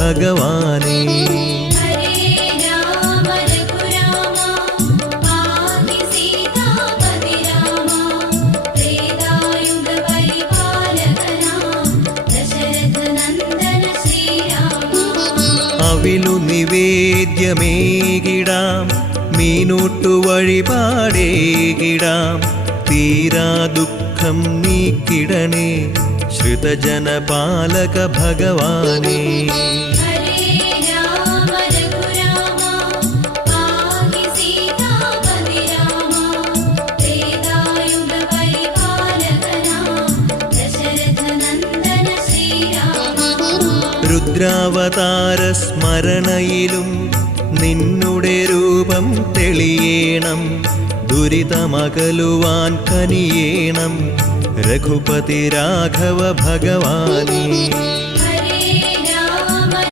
ഭഗവാനേ. അവിലു നിവേദ്യമേകിടാം, മീനൂട്ടു വഴിപാടേകിടാം, തീരാ ദുഃഖം നീക്കിടണേ ശ്രുതജനപാലക ഭഗവാനേ. രുദ്രാവതാര സ്മരണയിലും നിന്നുടെ രൂപം തെളിയേണം, ദുരിതമകലുവാൻ കനിയേണം രഘുപതി രാഘവ ഭഗവാനേ.